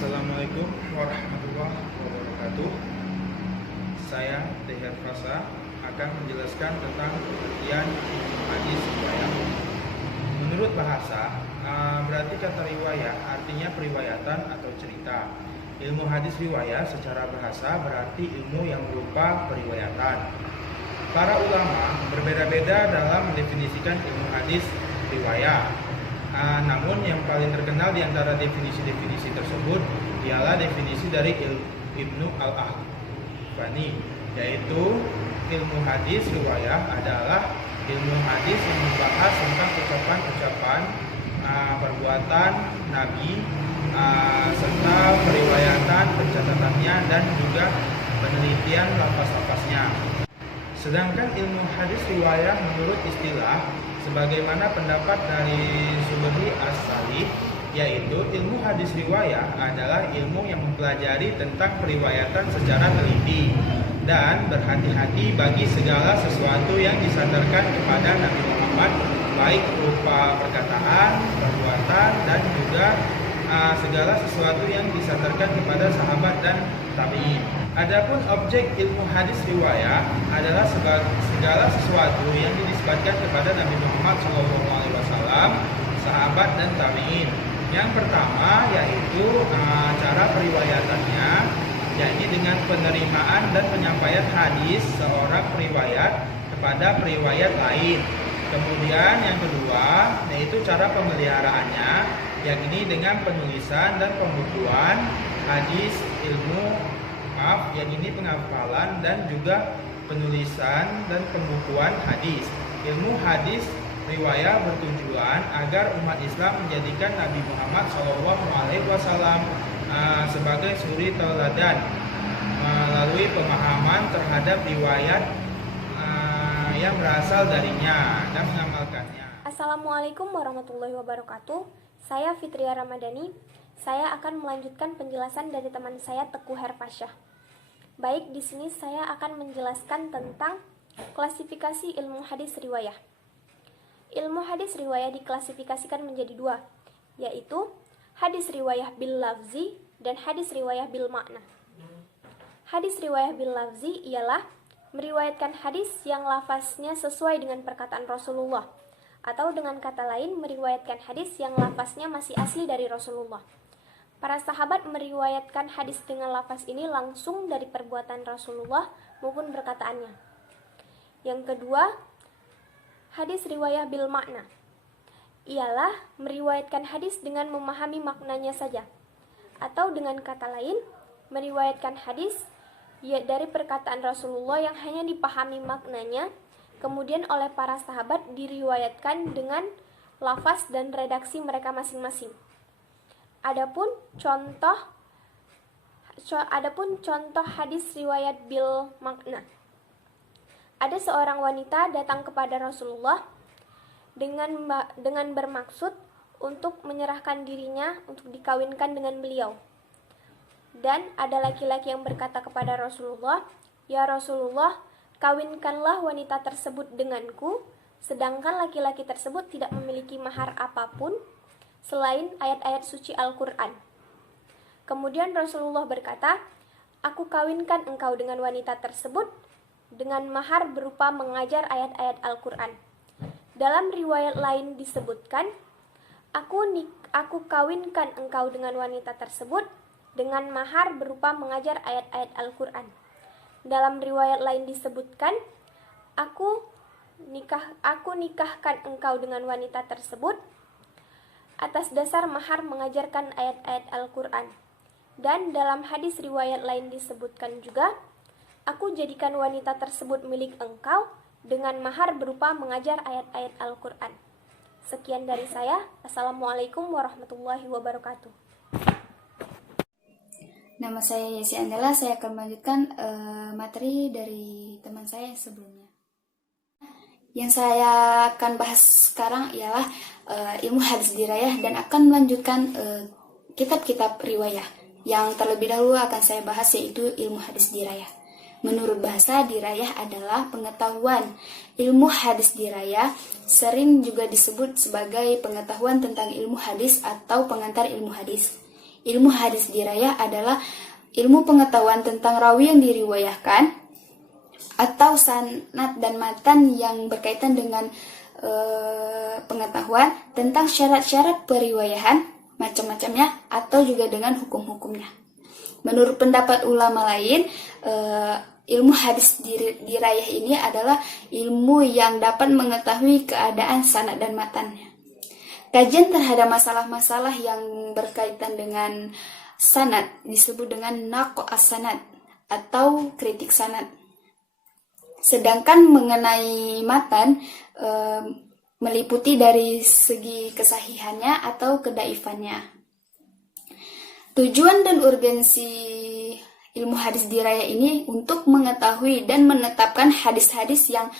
Assalamualaikum warahmatullahi wabarakatuh. Saya Teher Fasa akan menjelaskan tentang pengertian hadis riwayat. Menurut bahasa, berarti kata riwayat artinya periwayatan atau cerita. Ilmu hadis riwayat secara bahasa berarti ilmu yang berupa periwayatan. Para ulama berbeda-beda dalam mendefinisikan ilmu hadis riwayat. Namun yang paling terkenal di antara definisi-definisi tersebut ialah definisi dari Ibnu Al-Ahfani, yaitu ilmu hadis riwayah adalah ilmu hadis yang membahas tentang ucapan-ucapan, perbuatan Nabi, serta periwayatan, pencatatannya, dan juga penelitian lafaz-lafaznya. Sedangkan ilmu hadis riwayah menurut istilah sebagaimana pendapat dari Subhi As-Salih, yaitu ilmu hadis riwayah adalah ilmu yang mempelajari tentang periwayatan secara teliti dan berhati-hati bagi segala sesuatu yang disandarkan kepada Nabi Muhammad, baik berupa perkataan, perbuatan, dan juga segala sesuatu yang disandarkan kepada sahabat dan tabi'in. Adapun objek ilmu hadis riwayah adalah segala sesuatu yang dinisbatkan kepada Nabi Muhammad SAW, sahabat dan tabi'in. Yang pertama yaitu cara periwayatannya, yakni dengan penerimaan dan penyampaian hadis seorang periwayat kepada periwayat lain. Kemudian yang kedua yaitu cara pemeliharaannya, yakni dengan penulisan dan pembukuan hadis yang ini penghafalan dan juga penulisan dan pembukuan hadis. Ilmu hadis riwayah bertujuan agar umat Islam menjadikan Nabi Muhammad SAW sebagai suri teladan melalui pemahaman terhadap riwayat yang berasal darinya dan mengamalkannya. Assalamualaikum warahmatullahi wabarakatuh. Saya Fitria Ramadhani. Saya akan melanjutkan penjelasan dari teman saya Teguh Herfasyah. Baik, di sini saya akan menjelaskan tentang klasifikasi ilmu hadis riwayah. Ilmu hadis riwayah diklasifikasikan menjadi dua, yaitu hadis riwayah bil lafzi dan hadis riwayah bil makna. Hadis riwayah bil lafzi ialah meriwayatkan hadis yang lafaznya sesuai dengan perkataan Rasulullah, atau dengan kata lain meriwayatkan hadis yang lafaznya masih asli dari Rasulullah. Para sahabat meriwayatkan hadis dengan lafaz ini langsung dari perbuatan Rasulullah maupun perkataannya. Yang kedua, hadis riwayah bil makna ialah meriwayatkan hadis dengan memahami maknanya saja, atau dengan kata lain meriwayatkan hadis dari perkataan Rasulullah yang hanya dipahami maknanya, kemudian oleh para sahabat diriwayatkan dengan lafaz dan redaksi mereka masing-masing. Adapun contoh hadis riwayat bil makna. Ada seorang wanita datang kepada Rasulullah dengan bermaksud untuk menyerahkan dirinya untuk dikawinkan dengan beliau. Dan ada laki-laki yang berkata kepada Rasulullah, "Ya Rasulullah, kawinkanlah wanita tersebut denganku," sedangkan laki-laki tersebut tidak memiliki mahar apapun selain ayat-ayat suci Al-Quran. Kemudian Rasulullah berkata, "Aku kawinkan engkau dengan wanita tersebut dengan mahar berupa mengajar ayat-ayat Al-Quran." Dalam riwayat lain disebutkan, Aku kawinkan engkau dengan wanita tersebut dengan mahar berupa mengajar ayat-ayat Al-Quran. Dalam riwayat lain disebutkan, Aku nikahkan engkau dengan wanita tersebut atas dasar mahar mengajarkan ayat-ayat Al-Quran. Dan dalam hadis riwayat lain disebutkan juga, "Aku jadikan wanita tersebut milik engkau dengan mahar berupa mengajar ayat-ayat Al-Quran." Sekian dari saya. Assalamualaikum warahmatullahi wabarakatuh. Nama saya Yesi Andela. Saya akan melanjutkan materi dari teman saya yang sebelumnya. Yang saya akan bahas sekarang ialah ilmu hadis dirayah dan akan melanjutkan kitab-kitab riwayah. Yang terlebih dahulu akan saya bahas yaitu ilmu hadis dirayah. Menurut bahasa, dirayah adalah pengetahuan. Ilmu hadis dirayah sering juga disebut sebagai pengetahuan tentang ilmu hadis atau pengantar ilmu hadis. Ilmu hadis dirayah adalah ilmu pengetahuan tentang rawi yang diriwayahkan atau sanad dan matan yang berkaitan dengan pengetahuan tentang syarat-syarat periwayahan, macam-macamnya, atau juga dengan hukum-hukumnya. Menurut pendapat ulama lain, ilmu hadis dirayah ini adalah ilmu yang dapat mengetahui keadaan sanad dan matannya. Kajian terhadap masalah-masalah yang berkaitan dengan sanad disebut dengan naqd as-sanad atau kritik sanad. Sedangkan mengenai matan meliputi dari segi kesahihannya atau kedaifannya. Tujuan dan urgensi ilmu hadis dirayah ini untuk mengetahui dan menetapkan hadis-hadis yang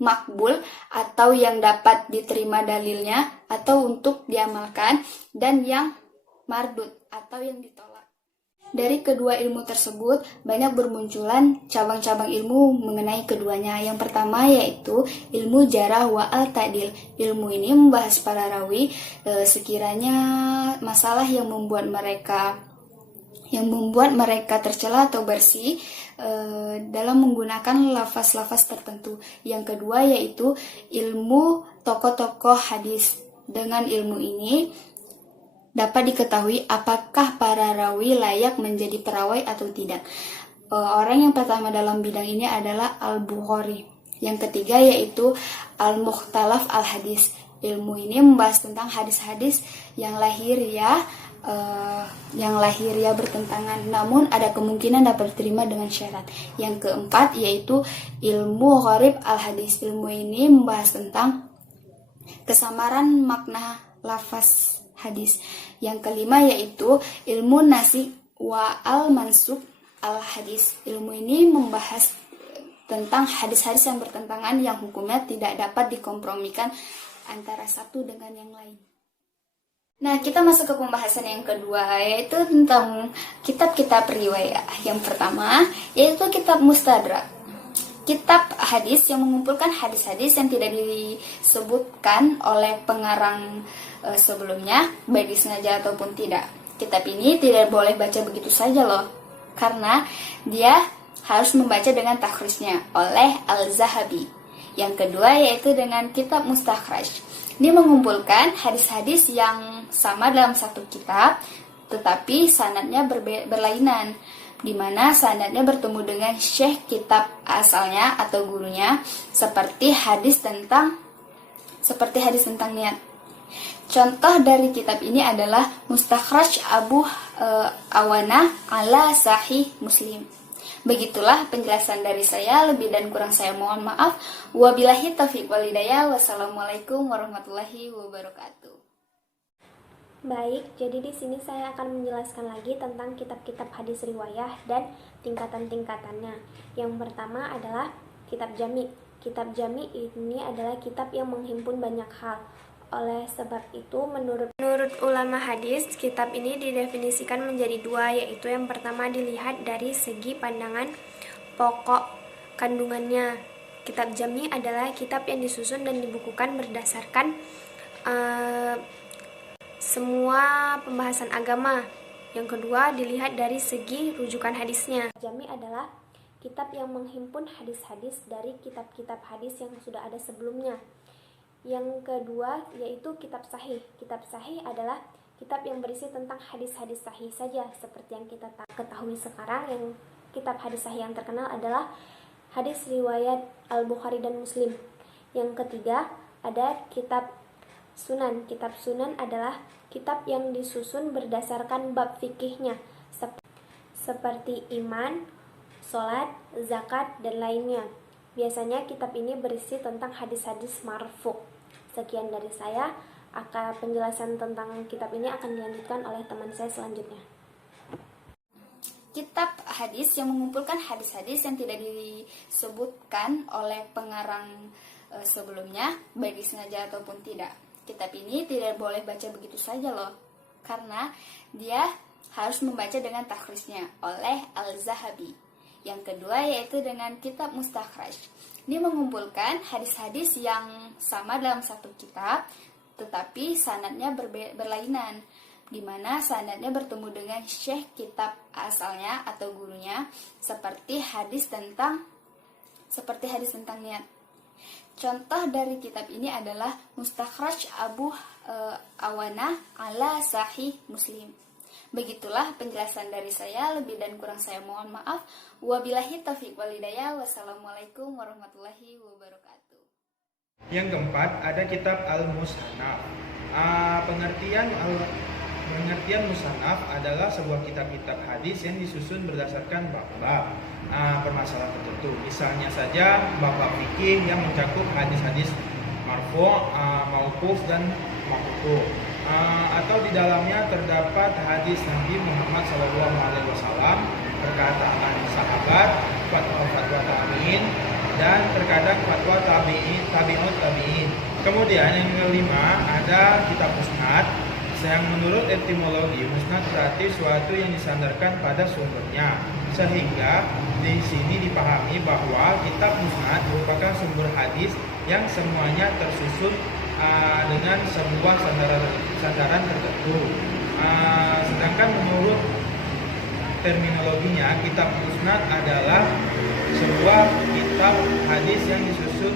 makbul atau yang dapat diterima dalilnya atau untuk diamalkan, dan yang mardud atau yang ditolak. Dari kedua ilmu tersebut banyak bermunculan cabang-cabang ilmu mengenai keduanya. Yang pertama yaitu ilmu jarah wa al-ta'dil. Ilmu ini membahas para rawi sekiranya masalah yang membuat mereka tercela atau bersih dalam menggunakan lafaz-lafaz tertentu. Yang kedua yaitu ilmu tokoh-tokoh hadis. Dengan ilmu ini dapat diketahui apakah para rawi layak menjadi perawai atau tidak. Orang yang pertama dalam bidang ini adalah Al-Bukhari. Yang ketiga yaitu Al-Mukhtalaf Al-Hadis. Ilmu ini membahas tentang hadis-hadis yang lahiriah bertentangan, namun ada kemungkinan dapat diterima dengan syarat. Yang keempat yaitu ilmu Gharib Al-Hadis. Ilmu ini membahas tentang kesamaran makna lafaz hadis. Yang kelima yaitu ilmu nasih wa al-mansub al-hadis. Ilmu ini membahas tentang hadis-hadis yang bertentangan yang hukumnya tidak dapat dikompromikan antara satu dengan yang lain. Nah, kita masuk ke pembahasan yang kedua, yaitu tentang kitab-kitab riwayah. Yang pertama yaitu kitab Mustadrak. Kitab hadis yang mengumpulkan hadis-hadis yang tidak disebutkan oleh pengarang sebelumnya, baik disengaja ataupun tidak. Kitab ini tidak boleh baca begitu saja loh, karena dia harus membaca dengan takhrijnya oleh Al-Zahabi. Yang kedua yaitu dengan kitab Mustakhraj. Ini mengumpulkan hadis-hadis yang sama dalam satu kitab, tetapi sanadnya berlainan, di mana sanadnya bertemu dengan syekh kitab asalnya atau gurunya, seperti hadis tentang niat. Contoh dari kitab ini adalah Mustakhraj Abu Awana ala Sahih Muslim. Begitulah penjelasan dari saya, lebih dan kurang saya mohon maaf. Wabillahi taufiq wal hidayah. Wassalamualaikum warahmatullahi wabarakatuh. Baik, jadi di sini saya akan menjelaskan lagi tentang kitab-kitab hadis riwayah dan tingkatan-tingkatannya. Yang pertama adalah kitab jami'. Kitab jami' ini adalah kitab yang menghimpun banyak hal. Oleh sebab itu, menurut ulama hadis, kitab ini didefinisikan menjadi dua, yaitu yang pertama dilihat dari segi pandangan pokok kandungannya. Kitab jami' adalah kitab yang disusun dan dibukukan berdasarkan semua pembahasan agama. Yang kedua, dilihat dari segi rujukan hadisnya. Jami' adalah kitab yang menghimpun hadis-hadis dari kitab-kitab hadis yang sudah ada sebelumnya. Yang kedua yaitu kitab sahih. Kitab sahih adalah kitab yang berisi tentang hadis-hadis sahih saja, seperti yang kita ketahui sekarang. Yang kitab hadis sahih yang terkenal adalah hadis riwayat Al-Bukhari dan Muslim. Yang ketiga ada kitab sunan. Kitab sunan adalah kitab yang disusun berdasarkan bab fikihnya, seperti iman, sholat, zakat, dan lainnya. Biasanya kitab ini berisi tentang hadis-hadis marfu'. Sekian dari saya. Penjelasan tentang kitab ini akan dilanjutkan oleh teman saya selanjutnya. Kitab hadis yang mengumpulkan hadis-hadis yang tidak disebutkan oleh pengarang sebelumnya, baik disengaja ataupun tidak. Kitab ini tidak boleh baca begitu saja loh, karena dia harus membaca dengan takhrijnya oleh Al-Zahabi. Yang kedua yaitu dengan kitab Mustakhraj. Ini mengumpulkan hadis-hadis yang sama dalam satu kitab, tetapi sanadnya berlainan, di mana sanadnya bertemu dengan syekh kitab asalnya atau gurunya, seperti hadis tentang niat. Contoh dari kitab ini adalah Mustakhraj Abu Awana ala Sahih Muslim. Begitulah penjelasan dari saya, lebih dan kurang saya mohon maaf. Wabillahi taufiq wal hidayah. Wassalamualaikum warahmatullahi wabarakatuh. Yang keempat ada kitab Al-Musannaf. Pengertian musannaf adalah sebuah kitab-kitab hadis yang disusun berdasarkan bab-bab permasalahan tertentu. Misalnya saja bab-bab fikih yang mencakup hadis-hadis marfu', mauquf dan maqtu'. Atau di dalamnya terdapat hadis Nabi Muhammad SAW, perkataan sahabat, fatwa tabi'in, dan terkadang fatwa tabi'ut tabi'in. Kemudian yang kelima ada kitab musnad, yang menurut etimologi musnad berarti suatu yang disandarkan pada sumbernya, sehingga di sini dipahami bahwa kitab musnad merupakan sumber hadis yang semuanya tersusun dengan sebuah sandaran tertentu. Sedangkan menurut terminologinya, kitab musnad adalah sebuah kitab hadis yang disusun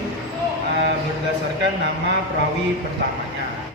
berdasarkan nama perawi pertamanya.